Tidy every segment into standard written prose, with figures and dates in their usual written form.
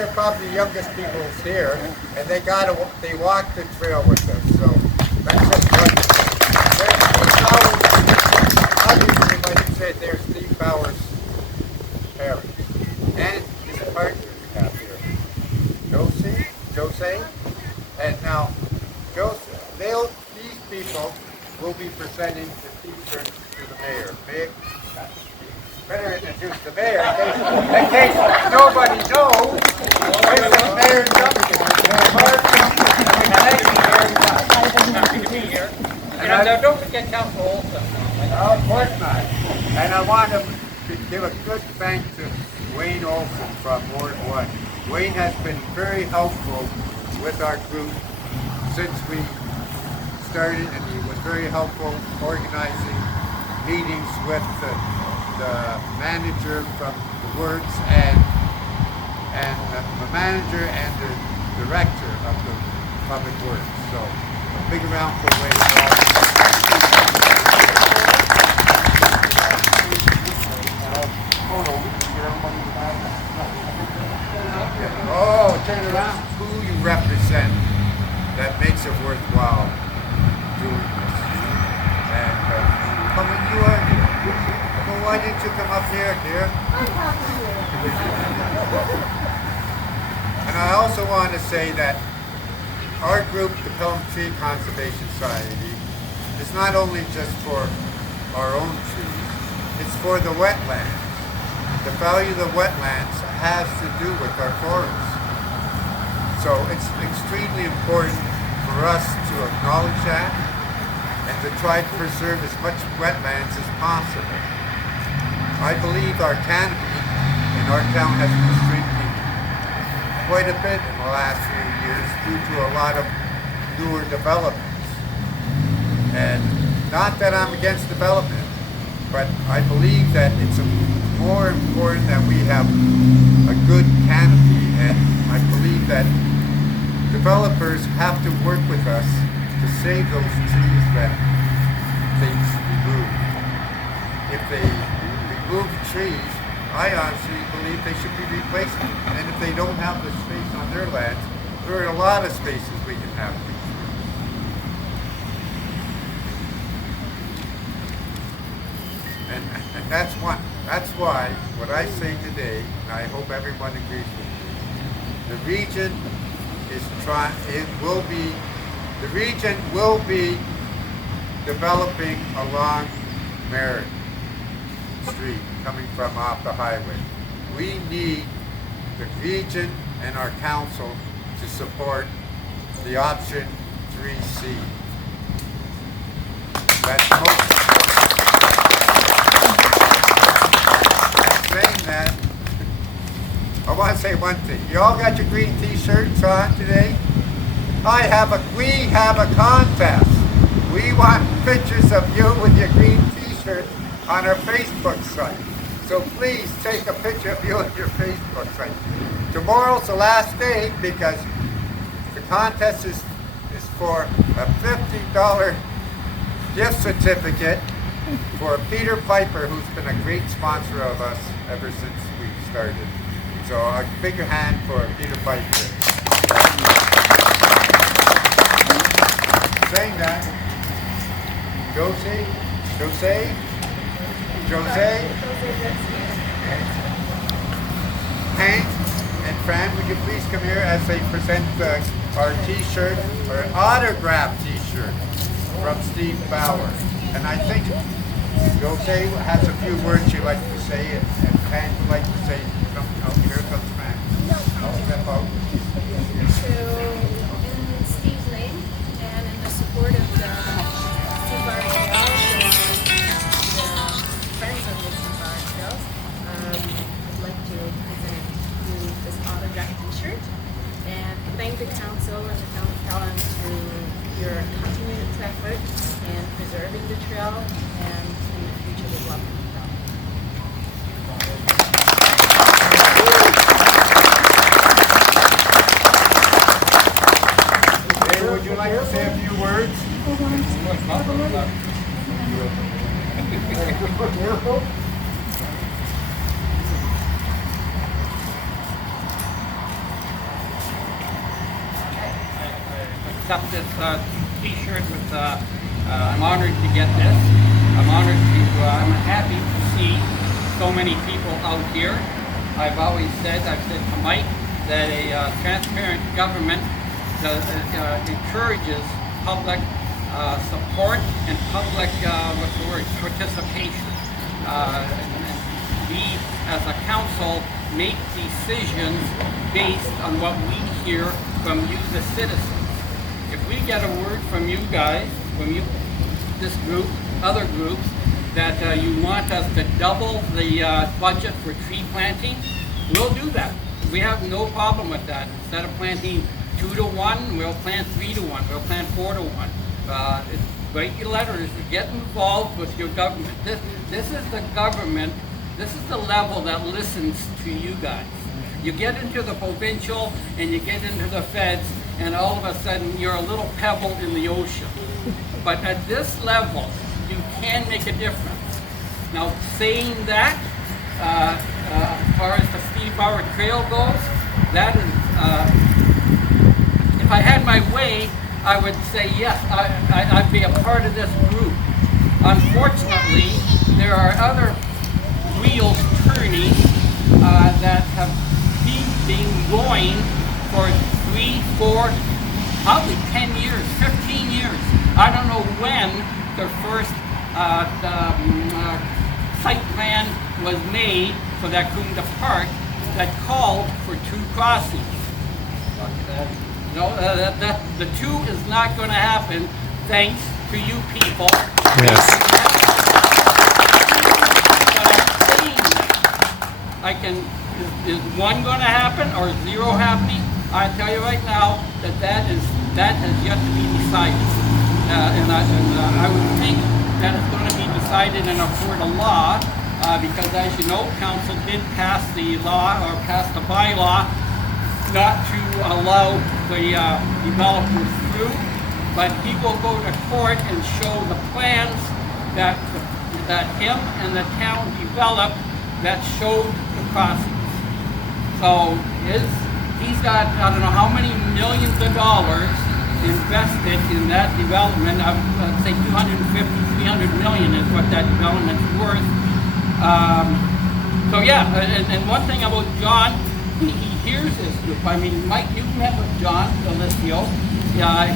are probably the youngest people here, and they walked the trail with us. So that's just wonderful. Obviously, like you said, there's Steve Bauer's parents and his partner we have here, Jose, and now these people will be presenting the T-shirts to the mayor. Better introduce the mayor in case nobody knows. This is Mayor And don't forget Council Olson. Of course not. And I want to give a good thanks to Wayne Olson from Ward 1. Wayne has been very helpful with our group since we started, and he was very helpful organizing meetings with the manager from the works and the manager and the director of the public works. So a big round for Wayne. Oh, turn around. Who you represent that makes it worthwhile doing this. And you are here. Well, why didn't you come up here, dear? I'm happy here. And I also want to say that our group, the Pelham Tree Conservation Society, is not only just for our own trees, it's for the wetlands. The value of the wetlands has to do with our forests. So it's extremely important for us to acknowledge that and to try to preserve as much wetlands as possible. I believe our canopy in our town has been shrinking quite a bit in the last few years due to a lot of newer developments. And not that I'm against development, but I believe that it's more important that we have a good canopy, and I believe that developers have to work with us to save those trees that they remove. If they remove trees, I honestly believe they should be replaced. And if they don't have the space on their lands, there are a lot of spaces we can have. And that's why what I say today, and I hope everyone agrees with me, the region will be developing along Merritt Street, coming from off the highway. We need the region and our council to support the option 3C. That's most. Saying that, I want to say one thing. You all got your green t-shirts on today? We have a contest. We want pictures of you with your green t-shirt on our Facebook site. So please take a picture of you on your Facebook site. Tomorrow's the last day because the contest is for a $50 gift certificate for Peter Piper, who's been a great sponsor of us ever since we started. So a bigger hand for Peter Piper. Saying that, Jose, Hank and Fran, would you please come here as they present our t-shirt, or an autographed t-shirt from Steve Bauer. And I think Jose has a few words you'd like to say, and Hank would like to say something. Oh, here comes Fran. I'll step out. So, in Steve's name, and in the support of the Steve Bauer Trails and the friends of the Steve Bauer Trails, I'd like to present you this autographed t-shirt and thank the council and the town of Pelham to your continued effort in preserving the trail and in the future development of the trail. Hey, would you like to say a few words? accept this T-shirt with. I'm honored to get this. I'm happy to see so many people out here. I've said to Mike that a transparent government encourages public support and public participation. We, as a council, make decisions based on what we hear from you, the citizens. If we get a word from you guys, from you, this group, other groups, that you want us to double the budget for tree planting, we'll do that. We have no problem with that. Instead of planting 2 to 1, we'll plant 3 to 1. We'll plant 4 to 1. Write your letters. Get involved with your government. This is the government. This is the level that listens to you guys. You get into the provincial and you get into the feds, and all of a sudden you're a little pebble in the ocean. But at this level, you can make a difference. Now, saying that, as far as the Steve Bauer Trail goes, that is, if I had my way, I would say yes, I'd be a part of this group. Unfortunately, there are other wheels turning that have been going for 3, 4, probably 10 years, 15 years. I don't know when the first site plan was made for that Kunda Park that called for 2 crossings. No, the 2 is not going to happen thanks to you people. Yes. Is 1 going to happen or 0 happening? I tell you right now that has yet to be decided, and I would think that it's going to be decided in a court of law, because as you know, council did pass the law or pass the bylaw not to allow the developers through, but he will go to court and show the plans that him and the town developed that showed the crossings. So he's got, I don't know how many millions of dollars invested in that development. I'd say 250, 300 million is what that development's worth. So yeah, and one thing about John, he hears this group. I mean, Mike, you've met with John Delicio.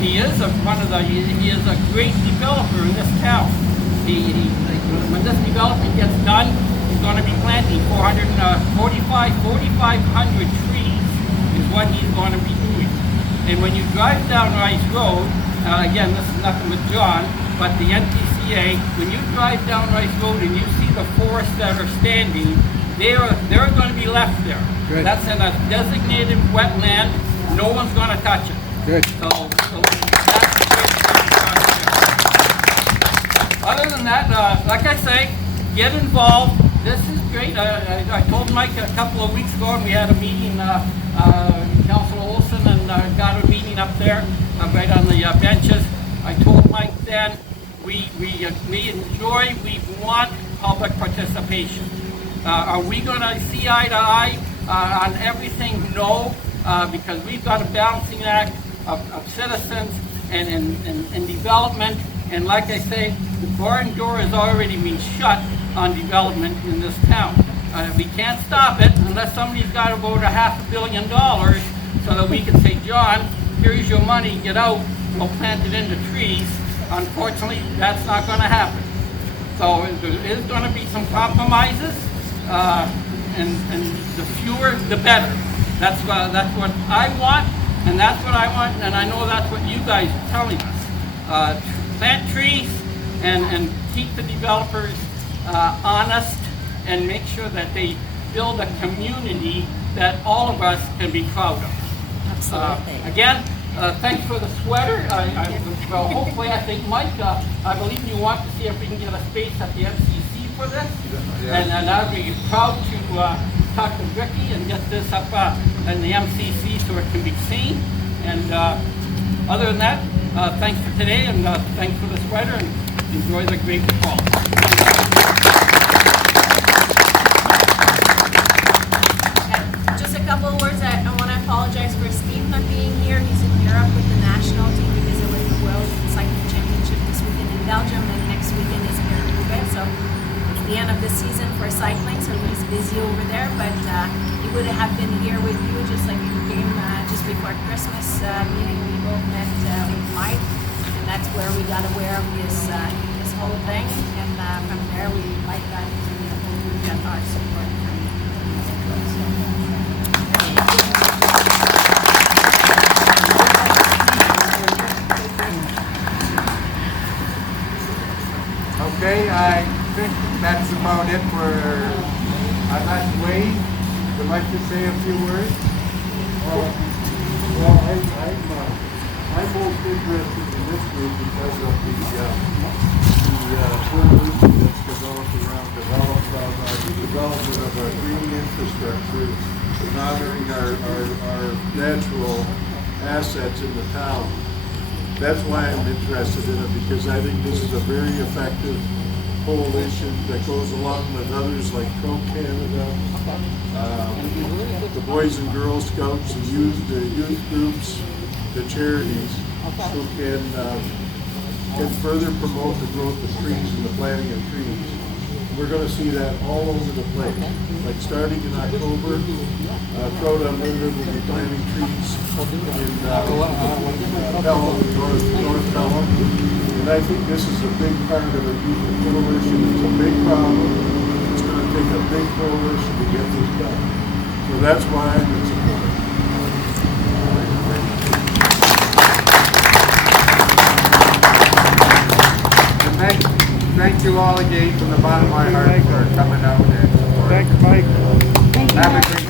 He is he is a great developer in this town. When this development gets done, he's going to be planting 4,500 trees is what he's going to be doing. And when you drive down Rice Road, again, this is nothing with John, but the NTCA, when you drive down Rice Road and you see the forests that are standing, they're going to be left there. Good. That's in a designated wetland. No one's going to touch it. Good. So that's the way. Other than that, like I say, get involved. This is great. I told Mike a couple of weeks ago, and we had a meeting, Councilor Olson and got a meeting up there, right on the benches. I told Mike then, we want public participation. Are we going to see eye to eye on everything? No, because we've got a balancing act of citizens and development. And like I say, the barn door has already been shut on development in this town. We can't stop it unless somebody's got about $500 million so that we can say, John, here's your money, get out, we'll plant it into trees. Unfortunately, that's not going to happen. So there is going to be some compromises, and the fewer, the better. That's what I want, and that's what I want, and I know that's what you guys are telling us. Plant trees and keep the developers honest, and make sure that they build a community that all of us can be proud of. Absolutely. Again, thanks for the sweater. Well, hopefully, I think, Mike, I believe you want to see if we can get a space at the MCC for this. Yes. And I'd be proud to talk to Ricky and get this up in the MCC so it can be seen. And other than that, thanks for today, and thanks for the sweater, and enjoy the great fall. Just a couple of words. I want to apologize for Steve not being here. He's in Europe with the national team. busy over there, but he would have been here with you just like he came just before Christmas meeting. We both met with Mike, and that's where we got aware of this whole thing. And from there, Mike got to get our support from Okay, I think that's about it for Wade. Would like to say a few words? Well, I'm most interested in this group because of the coalition that's developed around development of our green infrastructure and honoring our natural assets in the town. That's why I'm interested in it, because I think this is a very effective coalition that goes along with others like Pro-Canada, the Boys and Girl Scouts, the youth groups, the charities, who can further promote the growth of trees and the planting of trees. We're going to see that all over the place. Like starting in October, Trout Unlimited will be planting trees in Pelham, North Pelham. And I think this is a big part of the coalition. It's a big problem. It's going to take a big coalition to get this done. So that's why I'm in support. Thank you all again from the bottom of my heart for coming out and supporting. Thanks, Mike. Have a great